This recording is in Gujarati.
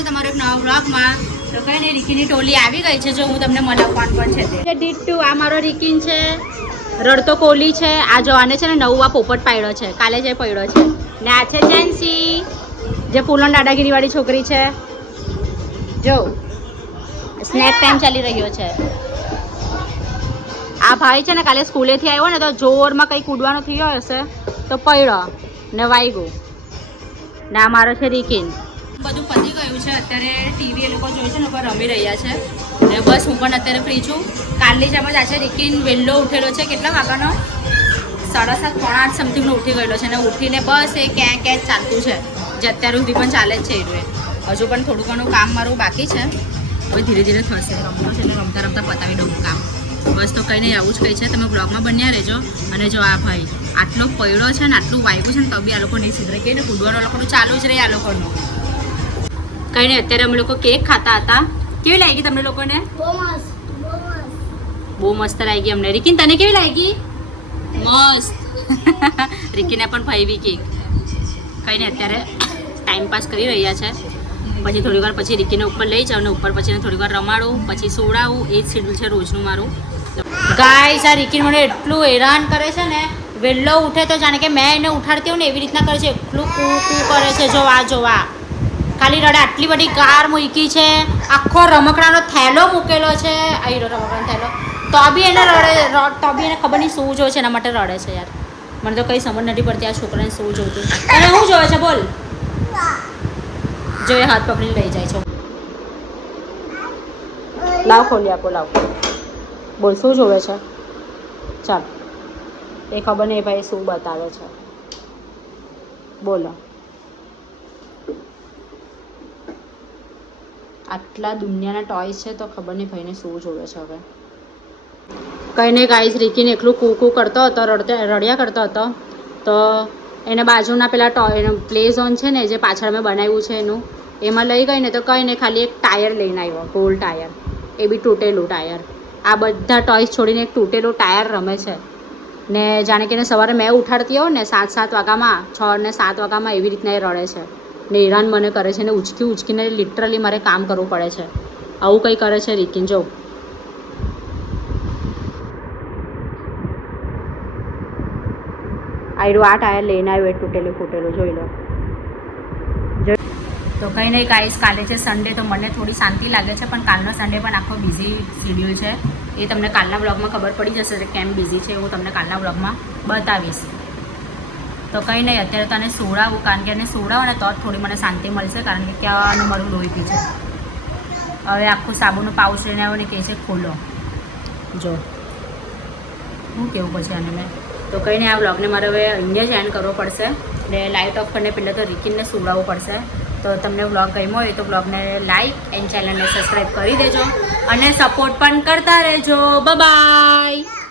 તમારો એક નવા બ્લોગમાં તો કઈ નહીં રીકીની ટોલી આવી ગઈ છે જો હું તમને મળવા કોણ છે તે ડીટુ આ મારો રીકીન છે રડતો કોલી છે આ જો આને છે ને નવું આ પોપટ પાડ્યો છે કાલે જે પડ્યો છે ને આ છે જેન્સી જે ફૂલોન દાદાગીરી વાળી છોકરી છે જો સ્નેક ટાઈમ ચાલી રહ્યો છે આ ભાઈ છે ને કાલે સ્કૂલેથી આવ્યો ને તો જોરમાં કંઈ કૂદવાનો થયો હશે તો પડ્યો ને વાગ્યું ને આ મારો છે રીકીન બધું પતી ગયું છે અત્યારે ટીવી એ લોકો જોઈ છે ને ઉપર રમી રહ્યા છે ને બસ હું પણ અત્યારે ફ્રી છું કાલની જેમ જ આજે રીકીન વહેલો ઉઠેલો છે કેટલા વાગ્યાનો 7:30 પોણા 8 સમથિંગનો ઉઠી ગયેલો છે ને ઉઠીને બસ એ ક્યાં ચાલતું છે જે અત્યાર સુધી પણ ચાલે જ છે એ હજુ પણ થોડું ઘણું કામ મારું બાકી છે હવે ધીરે ધીરે થશે રમવું છે એટલે રમતા રમતા પતાવી દઉં કામ બસ તો કંઈ નહીં આવું જ કંઈ છે તમે બ્લોગમાં બન્યા રહેજો અને જો આ ભાઈ આટલો પડ્યો છે ને આટલું વાગ્યું છે ને તો બી આ લોકો નહીં સુધરે કે ને કૂદવાનો લોકોનું ચાલુ જ રહે આ લોકોનું કંઈ નહીં અત્યારે અમે લોકો કેક ખાતા હતા કેવી લાગી તમને લોકોને બહુ મસ્ત લાગી અમને રીકીન તને કેવી લાગી મસ્ત રીકીને પણ ભાઈવી કેક કંઈ નહીં અત્યારે ટાઈમ પાસ કરી રહ્યા છે પછી થોડી વાર પછી રીકીને ઉપર લઈ જાઉં ને ઉપર પછી થોડી વાર રમાડું પછી સોડાવું એ જ શેડ્યુલ છે રોજનું મારું ગાઈસ આ રીકીન મને એટલું હેરાન કરે છે ને વહેલો ઉઠે તો જાણે કે મેં એને ઉઠાડતી હોઉં ને એવી રીતના કરે છે એટલું કૂ કરે છે જોવા ખાલી રડે આટલી બધી કાર મૂકી છે આખો રમકડાનો થેલો મૂકેલો છે આયરો રમકડાનો થેલો તો બી એને રડે તો બી એને ખબર નહીં શું જોવે છે એના માટે રડે છે યાર મને તો કંઈ સમજ નથી પડતી આ છોકરાને શું જોતું અને શું જોવે છે બોલ જો એ હાથ પકડીને લઈ જાય છે લાવ ખોલી આપો લાવ બોલ શું જોવે છે ચાલ એ ખબર નહીં ભાઈ શું બતાવે છે બોલો આટલા દુનિયાના ટોયસ છે તો ખબર નહીં ભાઈને શું જોવે છે હવે કંઈ નહીં ગાઈસ રીકીને એકલું કૂ કરતો હતો રડ્યા કરતો હતો તો એને બાજુના પેલા ટોય પ્લે ઝોન છે ને જે પાછળ મેં બનાવ્યું છે એનું એમાં લઈ ગઈ ને તો કંઈ નહીં ખાલી એક ટાયર લઈને આવ્યો ગોલ ટાયર એ બી તૂટેલું ટાયર આ બધા ટોયસ છોડીને એક તૂટેલું ટાયર રમે છે ને જાણે કે એને સવારે મેં ઉઠાડતી હોઉં ને 7 વાગ્યામાં 6 ને 7 વાગ્યામાં એવી રીતના એ રડે છે ને હેરાન મને કરે છે ને ઉચકીને લિટરલી મારે કામ કરવું પડે છે આવું કંઈ કરે છે રીકીન જો આયરું આ ટાયર લઈને આવ્યું એ તૂટેલું ફૂટેલું જોઈ લો તો કંઈ નહીં ગાઈસ કાલે છે સન્ડે તો મને થોડી શાંતિ લાગે છે પણ કાલનો સન્ડે પણ આખો બિઝી શેડ્યુલ છે એ તમને કાલના બ્લોગમાં ખબર પડી જશે કે કેમ બિઝી છે હું તમને કાલના બ્લોગમાં બતાવીશ તો કંઈ નહીં અત્યારે તને સોડાવું કારણ કે એને સોડાવો ને તો જ થોડી મને શાંતિ મળશે કારણ કે ક્યાંનું મારું લોહી પી છે હવે આખું સાબુનું પાઉચ લઈને આવ્યો ને કહે છે ખોલો જો શું કેવું પછી આને મેં તો કંઈ નહીં આ બ્લોગને મારે હવે અહીંયા જ એન્ડ કરવો પડશે ને લાઇટ ઓફ કરીને પહેલાં તો રીકીનને સુવડાવવું પડશે તો તમને બ્લોગ ગમ્યો હોય તો બ્લોગને લાઇક એન્ડ ચેનલને સબસ્ક્રાઈબ કરી દેજો અને સપોર્ટ પણ કરતા રહેજો બાય